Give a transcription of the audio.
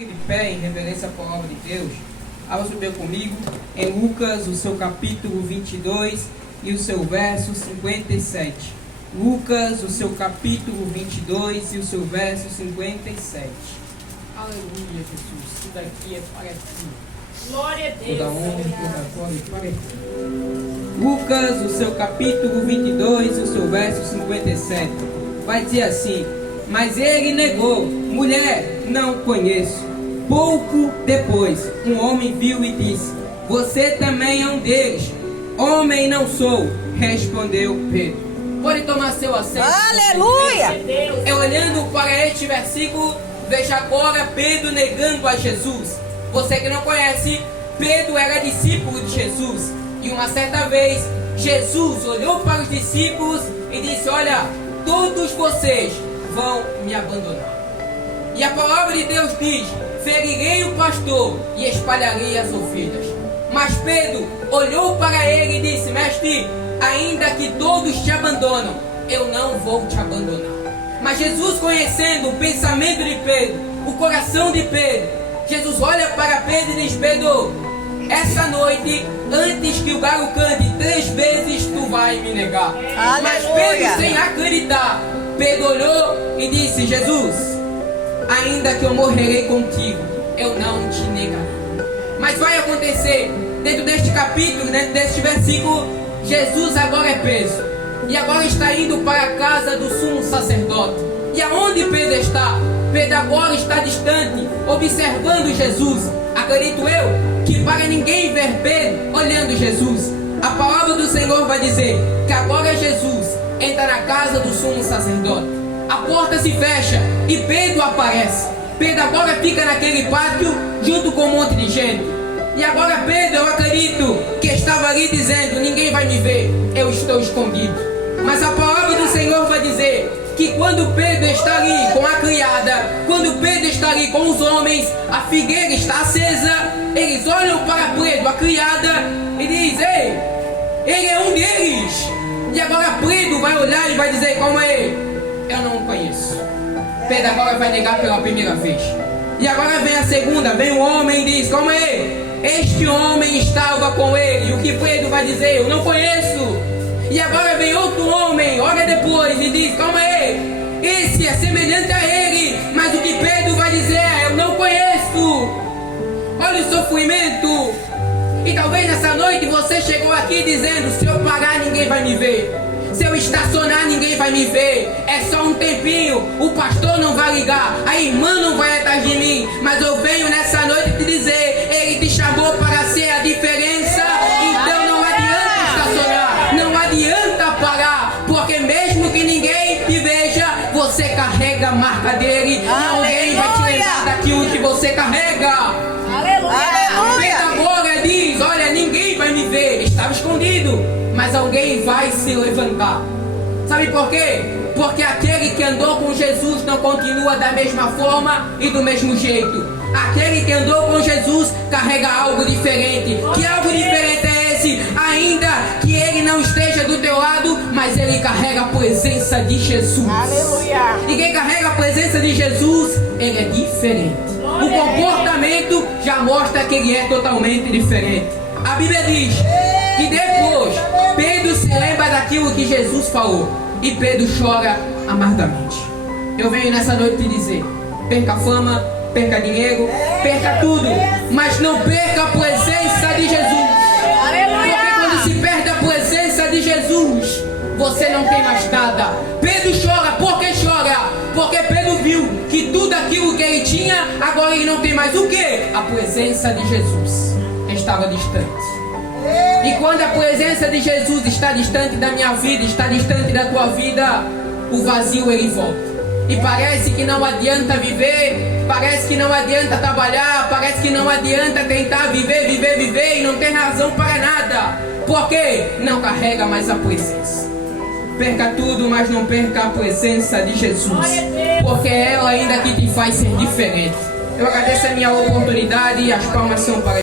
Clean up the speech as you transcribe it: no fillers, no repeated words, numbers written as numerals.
De pé em reverência à palavra de Deus, abra subir comigo em Lucas, o seu capítulo 22 e o seu verso 57. Lucas, o seu capítulo 22 e o seu verso 57. Aleluia, Jesus, tudo aqui é para ti. Glória a Deus. Toda honra, toda glória para ti. Lucas, o seu capítulo 22 e o seu verso 57. Vai dizer assim: mas ele negou: mulher, não conheço. Pouco depois, um homem viu e disse: você também é um deles. Homem, não sou, respondeu Pedro. Pode tomar seu assento. Aleluia! É olhando para este versículo, veja agora Pedro negando a Jesus. Você que não conhece, Pedro era discípulo de Jesus. E uma certa vez, Jesus olhou para os discípulos e disse: olha, todos vocês vão me abandonar. E a palavra de Deus diz: ferirei o pastor e espalharei as ovelhas. Mas Pedro olhou para ele e disse: mestre, ainda que todos te abandonam, eu não vou te abandonar. Mas Jesus, conhecendo o pensamento de Pedro, o coração de Pedro, Jesus olha para Pedro e diz: Pedro, essa noite, antes que o galo cante 3 vezes, tu vai me negar. Aleluia. Mas Pedro, sem acreditar, Pedro olhou e disse: Jesus, ainda que eu morrerei contigo, eu não te negarei. Mas vai acontecer, dentro deste capítulo, dentro deste versículo, Jesus agora é preso. E agora está indo para a casa do sumo sacerdote. E aonde Pedro está? Pedro agora está distante, observando Jesus. Acredito eu que para ninguém ver Pedro olhando Jesus, a palavra do Senhor vai dizer que agora Jesus entra na casa do sumo sacerdote. A porta se fecha e Pedro aparece. Pedro agora fica naquele pátio junto com um monte de gente. E agora Pedro, eu acredito que estava ali dizendo: ninguém vai me ver, eu estou escondido. Mas a palavra do Senhor vai dizer que quando Pedro está ali com a criada, quando Pedro está ali com os homens, a figueira está acesa, eles olham para Pedro, a criada, e dizem: ei, ele é um deles. E agora Pedro vai olhar e vai dizer: calma aí, eu não o conheço. Pedro agora vai negar pela primeira vez. E agora vem a segunda, vem o homem e diz: calma aí, este homem estava com ele. E o que Pedro vai dizer? Eu não conheço. E agora vem outro homem, olha depois, e diz: calma aí, esse é semelhante a ele. Mas o que Pedro vai dizer é: eu não conheço. Olha o sofrimento. E talvez nessa noite você chegou aqui dizendo: se eu pagar, ninguém vai me ver. Se eu estacionar, ninguém vai me ver. É só um tempinho, o pastor não vai ligar, a irmã não vai atrás de mim. Mas eu venho nessa noite te dizer: ele te chamou para ser a diferença. Então não adianta estacionar, não adianta parar, porque mesmo que ninguém te veja, você carrega a marca dele. Alguém vai te lembrar daquilo que você carrega. Aleluia! Pedro agora diz: olha, ninguém vai me ver. Ele estava escondido, mas alguém vai se levantar. Sabe por quê? Porque aquele que andou com Jesus não continua da mesma forma e do mesmo jeito. Aquele que andou com Jesus carrega algo diferente. Que algo diferente é esse? Ainda que ele não esteja do teu lado, mas ele carrega a presença de Jesus. Aleluia! E quem carrega a presença de Jesus, ele é diferente. O comportamento já mostra que ele é totalmente diferente. A Bíblia diz que depois Pedro se lembra daquilo que Jesus falou e Pedro chora amargamente. Eu venho nessa noite te dizer: perca a fama, perca dinheiro, perca tudo, mas não perca a presença de Jesus. Porque quando se perde a presença de Jesus, você não tem mais nada. Pedro chora. Por que chora? Porque Pedro viu que tudo aquilo que ele tinha, agora ele não tem mais o quê? A presença de Jesus estava distante. E quando a presença de Jesus está distante da minha vida, está distante da tua vida, o vazio ele volta. E parece que não adianta viver, parece que não adianta trabalhar, parece que não adianta tentar viver e não tem razão para nada. Por quê? Não carrega mais a presença. Perca tudo, mas não perca a presença de Jesus, porque é ela ainda que te faz ser diferente. Eu agradeço a minha oportunidade e as palmas são para